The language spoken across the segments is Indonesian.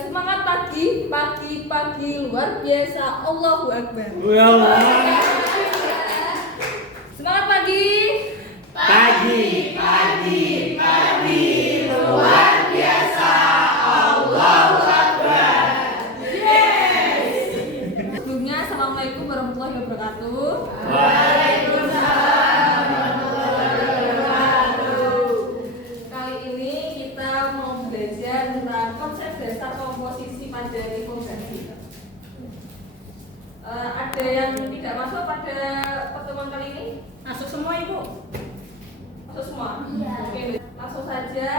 semangat pagi luar biasa. Allahu Akbar. Ya Allah. Semangat pagi. Pagi luar biasa. Allahu Akbar. Yes. Sebelumnya assalamualaikum warahmatullahi wabarakatuh. Waalaikumsalam warahmatullahi wabarakatuh. Kali ini kita mau belajar tentang konsep dasar komposisi pada tipografi. Ada yang tidak masuk pada pertemuan kali ini? Masuk semua Ibu? Masuk semua? Iya. Oke, langsung saja.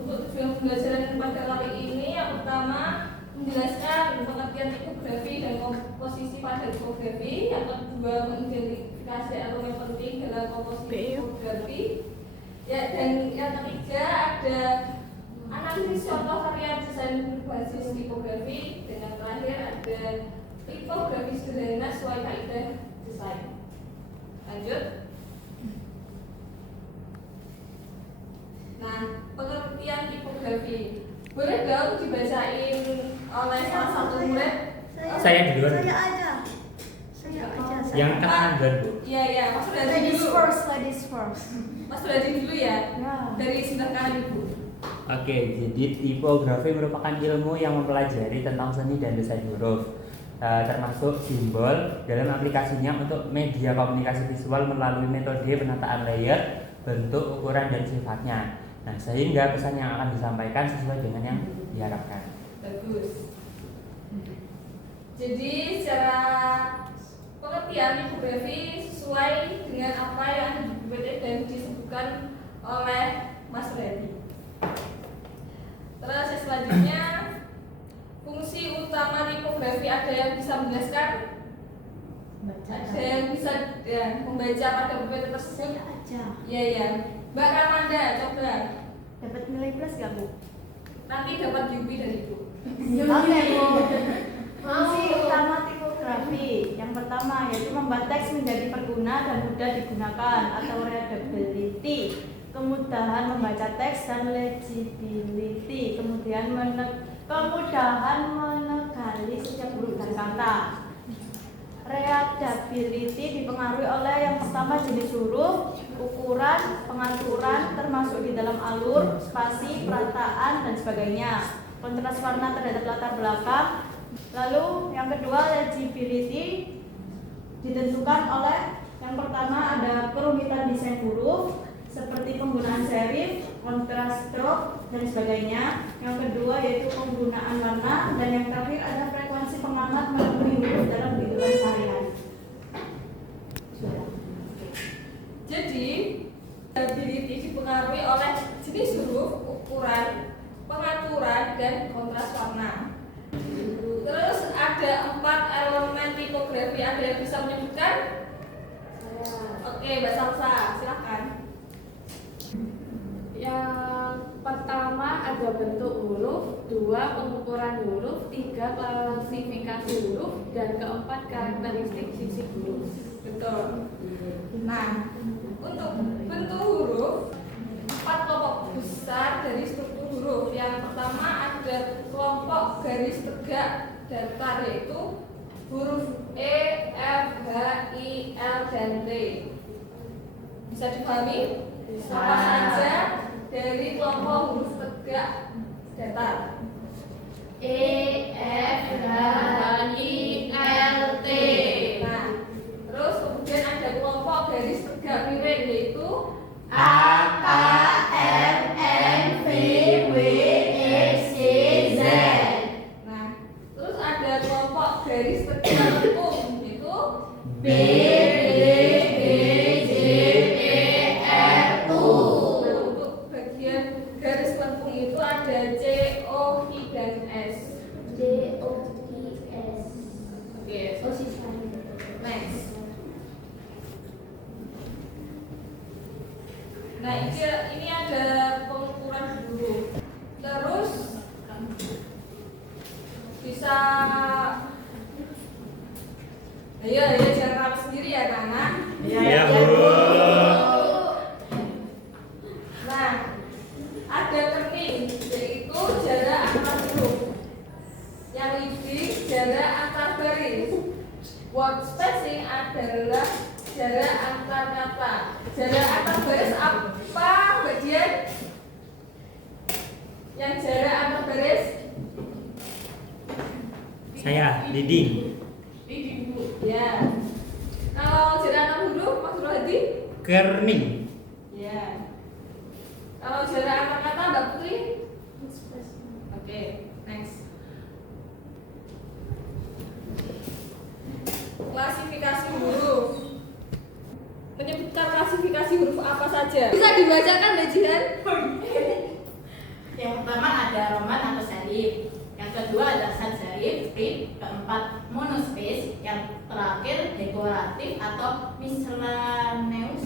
Untuk tujuan pembelajaran pada kali ini, yang pertama menjelaskan pengertian tipografi dan komposisi pada tipografi. Yang kedua mengidentifikasi elemen penting dalam komposisi tipografi. Ya, dan yang ketiga ada analisis contoh karya desain berbasis tipografi. Dan yang terakhir ada tipografi sederhana sesuai kaidah desain. Lanjut. Nah, pengertian tipografi. Boleh dong dibacain oleh salah satu murid? Saya duluan. Saya aja. Yang kanan duluan, Bu. Iya, Mas Sudadi Ladies dulu. first. Mas Sudadi dulu ya. Ya. Dari sebelah kanan Ibu. Oke, jadi tipografi merupakan ilmu yang mempelajari tentang seni dan desain huruf, termasuk simbol dalam aplikasinya untuk media komunikasi visual melalui metode penataan layer, bentuk, ukuran, dan sifatnya. Nah, sehingga pesan yang akan disampaikan sesuai dengan yang diharapkan. Bagus. Jadi secara pengertian tipografi sesuai dengan apa yang di dan disebutkan oleh Mas Reddy. Terus selanjutnya, fungsi utama tipografi ada yang bisa menjelaskan? Ada yang bisa ya, membaca pada PPT tersebut? Saya aja. Iya. Mbak Ramanda, coba. Dapat nilai plus gak Bu? Nanti dapat Yubi dari Ibu. Oke Bu. Fungsi utama tipografi yang pertama yaitu membuat teks menjadi berguna dan mudah digunakan atau readability, kemudahan membaca teks dan legibility, kemudian kemudahan menegali setiap huruf dan kata. Readability dipengaruhi oleh yang pertama jenis huruf, ukuran, pengaturan termasuk di dalam alur, spasi, perataan dan sebagainya. Kontras warna terhadap latar belakang. Lalu yang kedua legibility ditentukan oleh yang pertama ada kerumitan desain huruf seperti penggunaan serif, kontras stroke dan sebagainya. Yang kedua yaitu penggunaan warna dan yang terakhir ada frekuensi pengamat menemui huruf dalam kehidupan sehari-hari. Jadi, ability dipengaruhi oleh jenis huruf, ukuran, pengaturan, dan kontras warna. Terus ada 4 elemen tipografi. Ada yang bisa menyebutkan? Oke, Mbak Salsa, silakan. Yang pertama ada bentuk huruf, 2 pengukuran huruf, 3 klasifikasi huruf, dan keempat karakteristik sisi huruf. Betul. Nah, untuk bentuk huruf, 4 kelompok besar dari struktur huruf. Yang pertama ada kelompok garis tegak datar, yaitu huruf E, F, H, I, L, dan T. Bisa dipahami? Bisa. Apa saja dari kelompok huruf tegak datar? E, F, H, I, L, T. Nah, terus kemudian ada kelompok garis tegak miring, yaitu A, K, M, N, V, W, X, Y, Z. Nah, terus ada kelompok garis tegak lengkung, yaitu B, D, E, J, E, R, U. Nah, untuk bagian garis lengkung itu ada C, O, I, dan S. D, O, I, S. Oke, next. Nah, ini ada pengukuran huruf. Terus bisa ayo jangan rapat sendiri ya Nana. Iya, Bu. Nah, Word spacing adalah jarak antar kata. Jarak antar baris apa bagian? Yang jarak antar baris? Saya, Didi. Ya. Kalau jarak antar huruf, Mas Rohadi? Kerning. Ya. Kalau jarak antar kata, Mbak Putri? Oke, next. Klasifikasi huruf. Menyebutkan klasifikasi huruf apa saja? Bisa dibacakan, Mbak Jihan? Yang pertama ada roman atau serif, yang kedua ada sans serif, print, keempat monospace, yang terakhir dekoratif atau miscellaneous.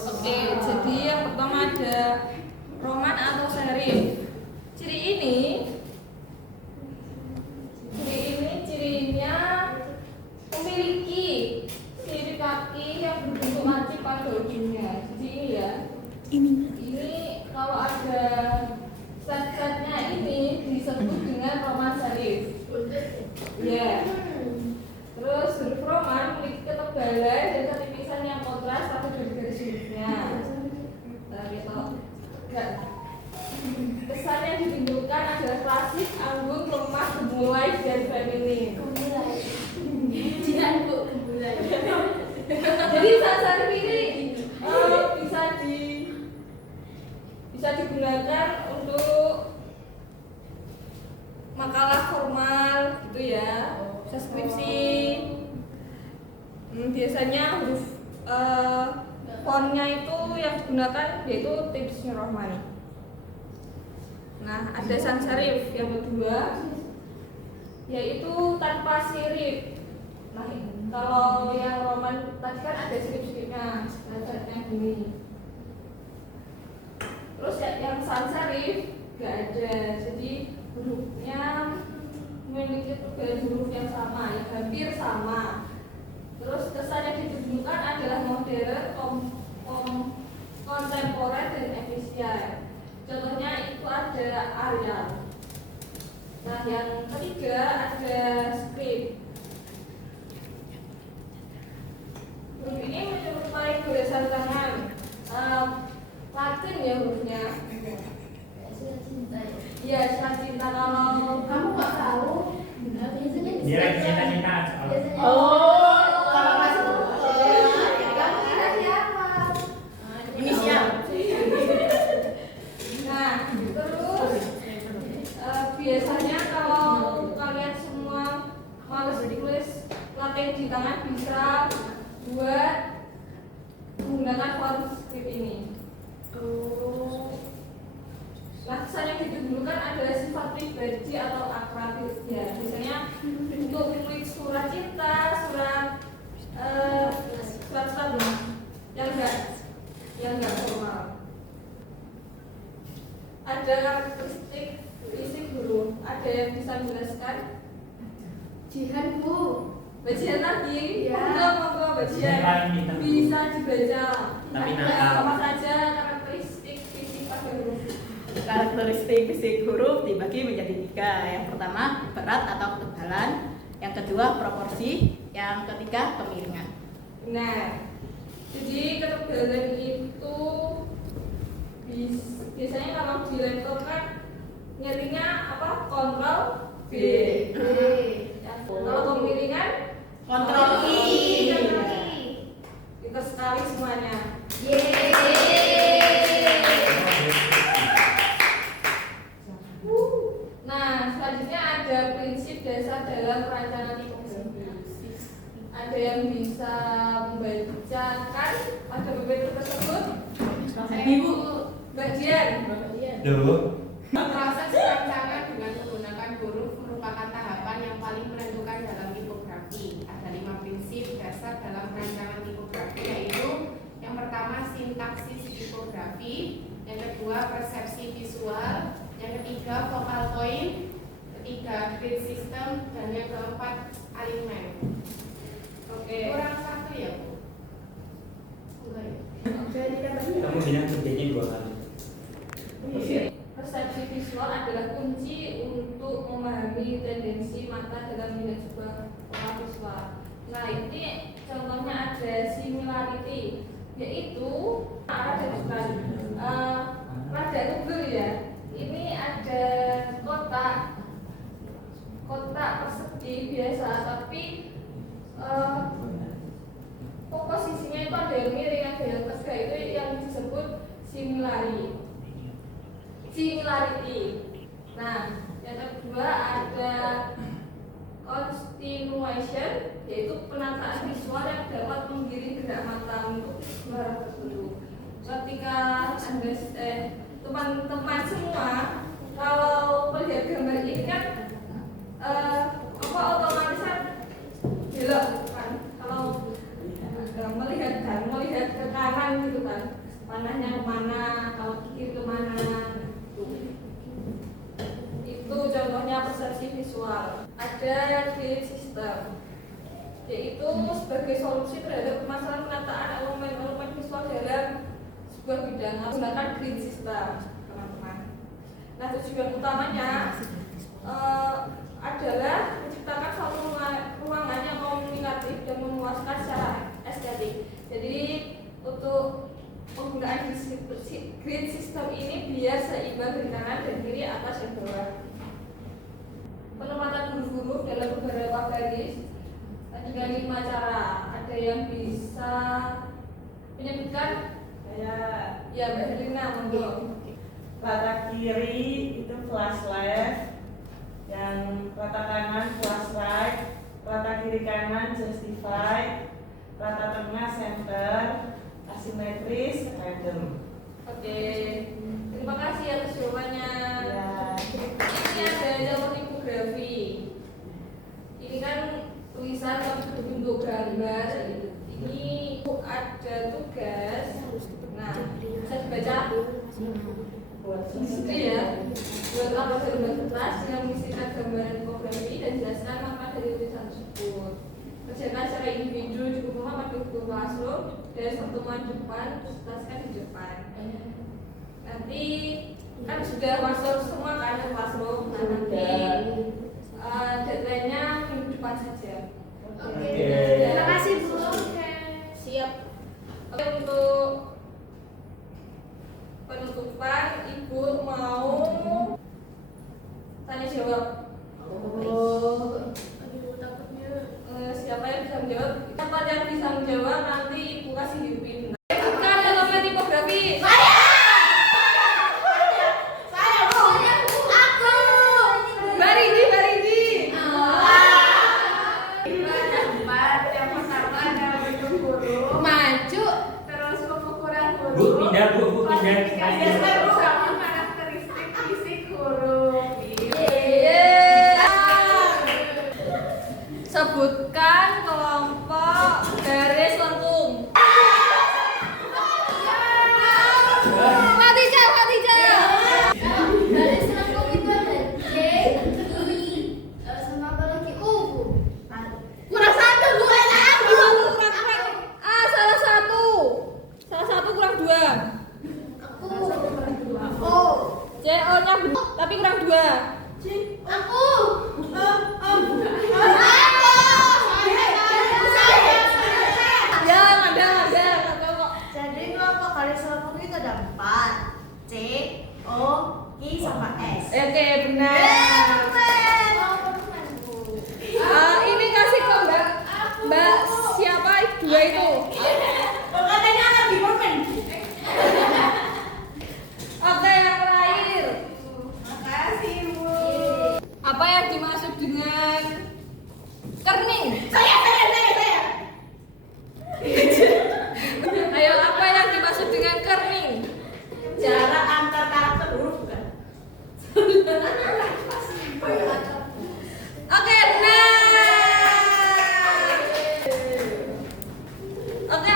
Oke, jadi yang pertama ada roman atau serif. Cirinya memiliki sirip kaki yang berbentuk lancip pada ujungnya. Jadi ini ya. Ini kalau ada set-setnya ini disebut dengan roman serif. Ya. Terus huruf roman memiliki ketebalan dan ketipisan yang kontras pada garis hurufnya. Nah, gitu. Enggak. Kesan yang ditimbulkan adalah klasik, anggun, lemah, gemulai, dan feminin. Jihan Bu, gemulai. Jadi saat ini bisa digunakan untuk makalah formal gitu ya, bisa skripsi. Biasanya huruf fontnya itu yang digunakan yaitu Times New Roman. Nah, ada sans serif yang kedua yaitu tanpa sirip. Nah, kalau yang roman tadi kan ada sirip-siripnya, ada gini. Terus yang sans serif nggak ada, jadi hurufnya memiliki perbedaan huruf yang sama, yang hampir sama. Terus kesan yang ditunjukkan adalah modern, kontemporer, dan efisien. Contohnya itu ada Arial. Nah, yang ketiga ada script. Huruf ini menyerupai tulisan tangan. Latin ya hurufnya. Iya, sila cinta. Kalau Kamu nggak tahu? Dia lagi cinta-cinta. Kalau masih inisial. Nah, terus biasanya kalau kalian semua males tulis latih di tangan bisa buat menggunakan font script ini. Kesan yang didahulukan adalah sifat pribadi atau akrab ya. Biasanya untuk menulis surat cinta, surat yang enggak formal. Ada karakteristik fisik huruf. Ada yang bisa menjelaskan? Jihan Bu. Bajian lagi? Ya. Monggo bajian. Bisa dibaca. Tapi Ada nakal. apa saja karakteristik fisik pada huruf? Karakteristik fisik huruf dibagi menjadi 3. Yang pertama berat atau ketebalan, yang kedua proporsi, yang ketiga kemiringan. Nah, jadi ketebalan itu biasanya kalau di laptop kan nyarinya apa? Kontrol B. Ya, kalau kemiringan Kontrol I. Pintar sekali semuanya. Nah, selanjutnya ada prinsip dasar dalam perancangan tipografi. Ada yang bisa membacakan pada PPT tersebut? Ibu. Mbak Dian. Loh, Proses perancangan dengan menggunakan huruf merupakan tahapan yang paling menentukan dalam tipografi. Ada 5 prinsip dasar dalam perancangan tipografi, yaitu yang pertama sintaksis tipografi, yang kedua persepsi visual, yang ketiga focal point, ketiga grid system, dan yang keempat alignment. Oke. Kurang satu ya Bu? Enggak ya? kamu bilang kerjanya 2 kali. Persepsi visual adalah kunci untuk memahami memiliki tendensi mata dalam melihat sebuah pola visual. Nah, ini contohnya ada similarity, yaitu arah dan depan. Pada Google ya, ini ada kotak persegi biasa, tapi posisinya itu ada yang miring, ada yang tegak, itu yang disebut similarity. Nah, yang kedua ada continuation, yaitu penataan visual yang dapat menggiring gerak mata untuk sebuah tertentu. Ketika Anda teman-teman semua kalau melihat gambar ini kan otomatis kan belok kan, kalau melihat ke kanan gitu kan, panahnya kemana, kalau ke kiri kemana. Itu contohnya persepsi visual. Ada grid system, yaitu sebagai solusi terhadap permasalahan penataan elemen-elemen visual dalam sebuah bidang menggunakan grid system, teman-teman. Nah, tujuan utamanya adalah menciptakan suatu ruangan yang komunikatif dan memuaskan secara estetik. Jadi untuk penggunaan grid system ini biar seimbang dari kanan dan kiri, atas dan bawah. Penempatan huruf-huruf dalam beberapa baris dengan 5 cara. Ada yang bisa menyebutkan? Ya, Mbak Helena, monggo. Rata kiri itu flash left, yang rata kanan flash right, rata kiri kanan justify, rata tengah center, asimetris random. Oke, terima kasih atas jawabannya. Ya. Ini ada contoh tipografi. Ini kan tulisan tapi berbentuk gambar. Ini ada tugas. Nah, bisa dibaca. Itu ya. Buat apa lembar kertas yang mengisikan gambaran tipografi dan jelaskan makna dari tulisan tersebut. Kerjakan secara individu cukup memahami Google Classroom dan pertemuan depan, presentaskan di depan. Nanti kan sudah masuk semua kan ke Classroom. Nah, nanti deadline-nya minggu depan saja. Oke. Terima kasih Bu. Siap. Oke, untuk penutupan Ibu mau tanya jawab. Siapa yang bisa menjawab? Siapa yang bisa menjawab nanti Ibu kasih hidupin. Kan dalamnya tipografi. Baridi. Yang pertama ada bentuk huruf. Maju. Terus pengukuran huruf. Bu, pindah. Biasanya sama karakteristik fisik huruf. Sebutkan kelompok garis lengkung. Fatijah. Garis lengkung itu ada J, I, sama apa lagi? Kurang satu, Bu. Kurang. Salah satu kurang 2. CO-nya tapi kurang 2. Jadi kelompok garis lengkung itu ada 4, C, O, I, sama S. Oke, benar. Ini kasih ke Mbak siapa 2 itu? Katanya lebih momen. Oke, yang terakhir. Makasih Bu. Apa yang dimaksud dengan kerning? Saya. Ayo, apa yang dimaksud dengan kerning? Jarak antar karakter huruf kan? Oke, benar. Oke.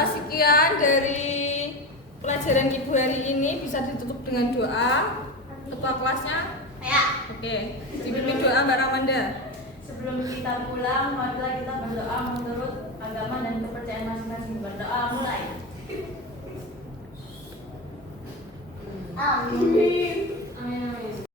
Sekian dari pelajaran Ibu hari ini, bisa ditutup dengan doa. Ketua kelasnya? Ya. Oke. Dipimpin doa Mbak Ramanda. Sebelum kita pulang, marilah kita berdoa menurut agama dan kepercayaan masing-masing. Berdoa mulai. Amin.